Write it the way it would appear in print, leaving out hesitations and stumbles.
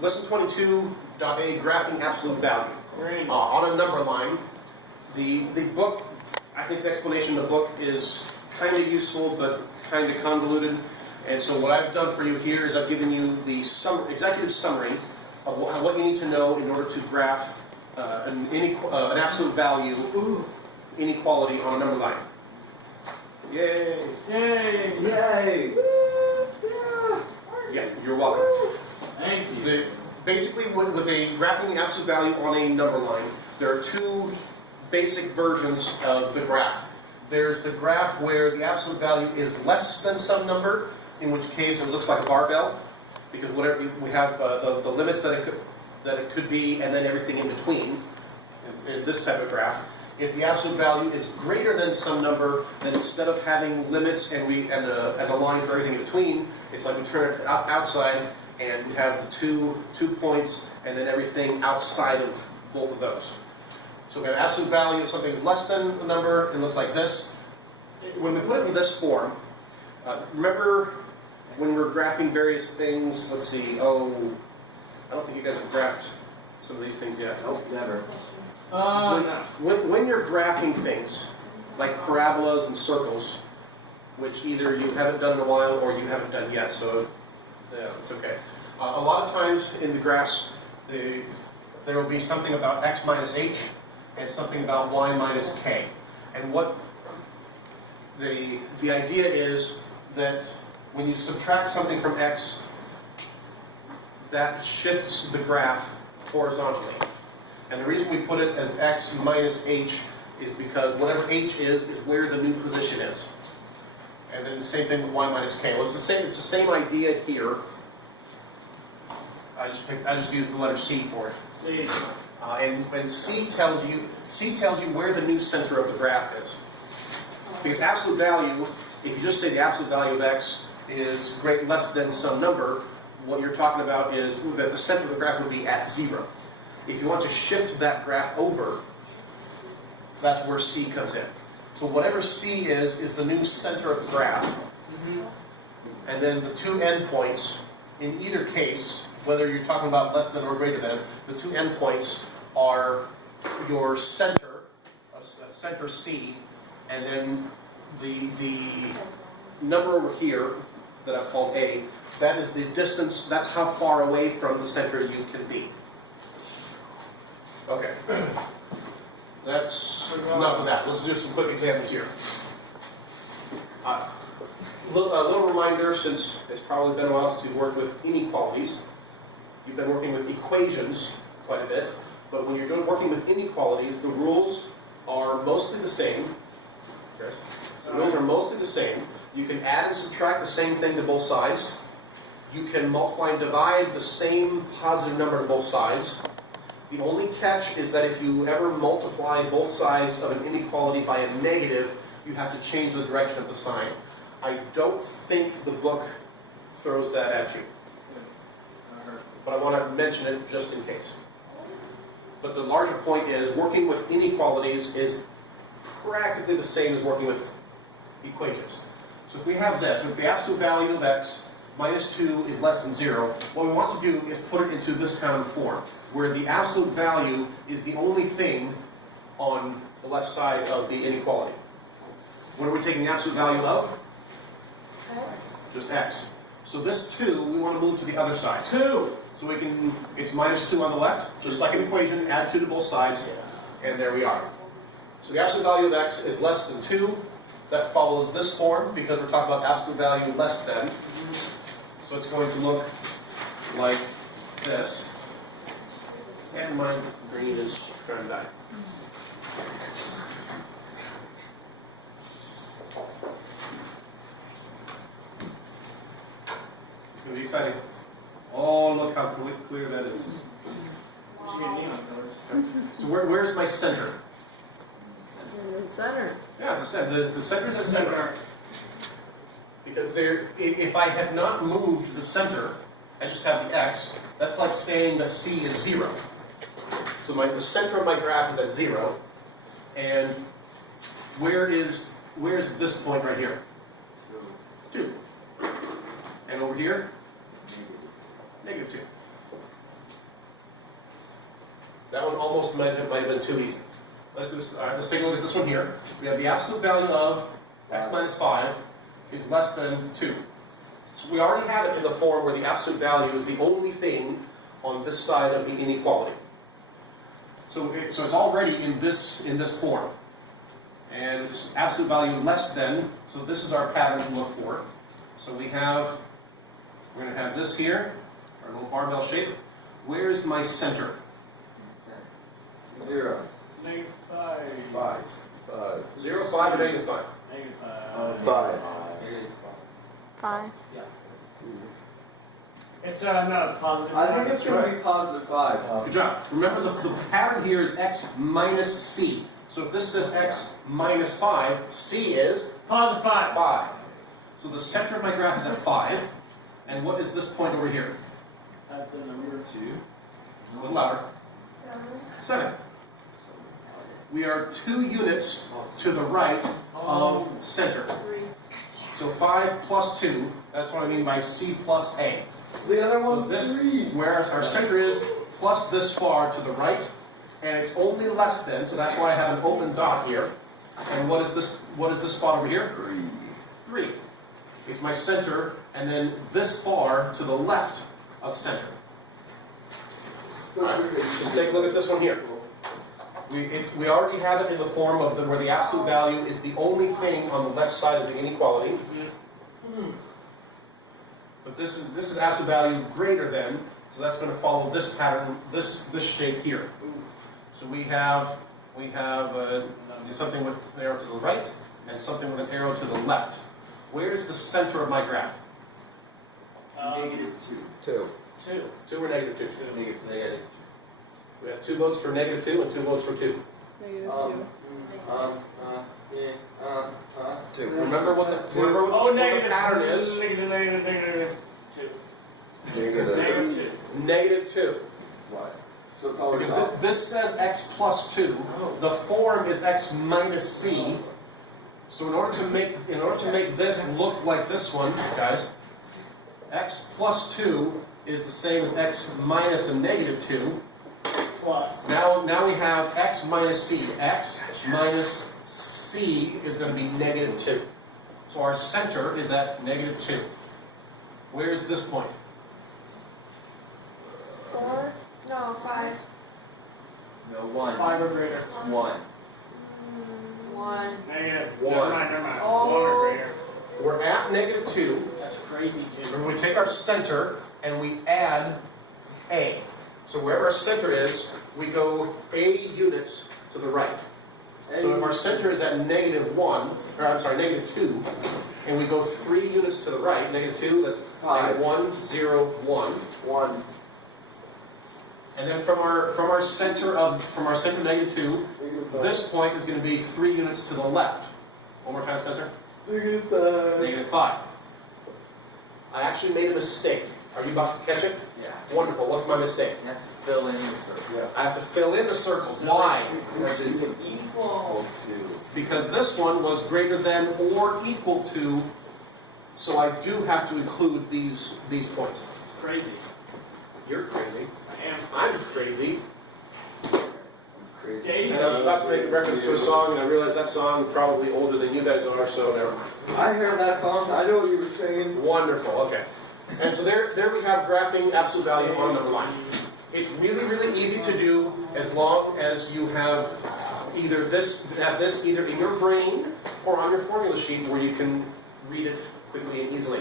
lesson 22.a, graphing absolute value. On a number line, the book, I think the explanation of the book is kind of useful, but kind of convoluted. And so what I've done for you here is I've given you the executive summary of what you need to know in order to graph an absolute value inequality on a number line. Yay! Yay! Yay! Yeah, you're welcome. Thank you. Basically, with a graphing the absolute value on a number line, there are two basic versions of the graph. There's the graph where the absolute value is less than some number, in which case it looks like a barbell, because whatever we have the limits that it could be, and then everything in between in this type of graph. If the absolute value is greater than some number, then instead of having limits and a line for everything in between, it's like we turn it outside and we have the two points and then everything outside of both of those. So we have absolute value if something is less than a number, it looks like this. When we put it in this form, remember when we're graphing various things, let's see, I don't think you guys have graphed some of these things yet. Nope, never. When you're graphing things, like parabolas and circles, which either you haven't done in a while or you haven't done yet, so yeah, it's okay. A lot of times in the graphs, there will be something about x minus h and something about y minus k. And what the idea is that when you subtract something from x, that shifts the graph horizontally. And the reason we put it as x minus h is because whatever h is where the new position is. And then the same thing with y minus k. Well, it's the same idea here. I just used the letter C for it. C. And C tells you where the new center of the graph is. Because absolute value, if you just say the absolute value of x is less than some number, what you're talking about is that the center of the graph would be at 0. If you want to shift that graph over, that's where C comes in. So whatever C is the new center of the graph. And then the two endpoints, in either case, whether you're talking about less than or greater than, the two endpoints are your center, center C, and then the number over here that I've called A, that is the distance, that's how far away from the center you can be. Okay, that's enough of that. Let's do some quick examples here. A little reminder, since it's probably been a while since you've worked with inequalities. You've been working with equations quite a bit, but when you're working with inequalities, the rules are mostly the same. The rules are mostly the same. You can add and subtract the same thing to both sides. You can multiply and divide the same positive number to both sides. The only catch is that if you ever multiply both sides of an inequality by a negative, you have to change the direction of the sign. I don't think the book throws that at you, but I want to mention it just in case. But the larger point is, working with inequalities is practically the same as working with equations. So if we have this, with the absolute value of x minus 2 is less than 0, what we want to do is put it into this kind of form, where the absolute value is the only thing on the left side of the inequality. What are we taking the absolute value of? X. Just x. So this 2, we want to move to the other side. 2. So we can, it's minus 2 on the left, just like an equation, add 2 to both sides, and there we are. So the absolute value of x is less than 2. That follows this form, because we're talking about absolute value less than. So it's going to look like this. And my green is trying to die. It's going to be exciting. Oh, look how clear that is. So where's my center? In the center. Yeah, as I said, the center is the center. Because if I had not moved the center, I just have the x, that's like saying that C is 0. So the center of my graph is at 0. And where's this point right here? 2. And over here? -2. That one almost might have been too easy. Let's do this. All right, let's take a look at this one here. We have the absolute value of x minus 5 is less than 2. So we already have it in the form where the absolute value is the only thing on this side of the inequality. So it's already in this form. And it's absolute value less than, so this is our pattern to look for. So we're going to have this here, our little barbell shape. Where's my center? 0. Negative 5. 5. 0, 5, or negative 5? Negative 5. 5. 5. It's no, it's positive. I think it's going to be positive 5. Good job. Remember the pattern here is x minus c. So if this says x minus 5, c is Positive 5. 5. So the center of my graph is at 5. And what is this point over here? That's a number 2. A little louder. 7. We are 2 units to the right of center. 3. So 5 plus 2, that's what I mean by c plus a. So the other So one's this, 3. whereas our center is plus this far to the right, and it's only less than, so that's why I have an open dot here. And what is this spot over here? 3. It's my center, and then this far to the left of center. Alright, just take a look at this one here. We already have it in the form of where the absolute value is the only thing on the left side of the inequality. But this is absolute value greater than, so that's going to follow this pattern, this shape here. So we have something with an arrow to the right and something with an arrow to the left. Where's the center of my graph? Negative 2. 2. 2 or negative 2? Negative. We have 2 votes for negative 2 and 2 votes for 2. Negative 2. Remember what the Oh, negative. pattern is? Negative 2. Negative. Negative 2. Negative 2. Why? So it's always Because up. this says x plus 2. The form is x minus c. So in order to make this look like this one, guys, x plus 2 is the same as x minus a negative 2. Plus. Now we have x minus c. X minus c is going to be negative 2. So our center is at negative 2. Where is this point? 4. No, 5. No, 1. 5 or greater. It's 1. 1. Negative. One. Never mind. Oh. 1 or greater. We're at negative 2. That's crazy, Jim. Remember, we take our center and we add a. So wherever our center is, we go a units to the right. So if our center is at negative 2, and we go 3 units to the right, negative 2, that's 5. 1, 0, 1. 1. And then from our center negative 2, this point is going to be 3 units to the left. One more time, Spencer. Negative 5. Negative 5. I actually made a mistake. Are you about to catch it? Yeah. Wonderful. What's my mistake? You have to fill in the circle. Yeah. I have to fill in the circle. Why? Because it's equal to. Because this one was greater than or equal to, so I do have to include these points. It's crazy. You're crazy. I am. I'm crazy. Crazy. Daisy. And I was about to make a reference to a song, and I realized that song probably older than you guys are, so never mind. I heard that song. I know what you were saying. Wonderful. Okay. And so there we have graphing absolute value on a number line. It's really, really easy to do as long as you have this either in your brain or on your formula sheet where you can read it quickly and easily.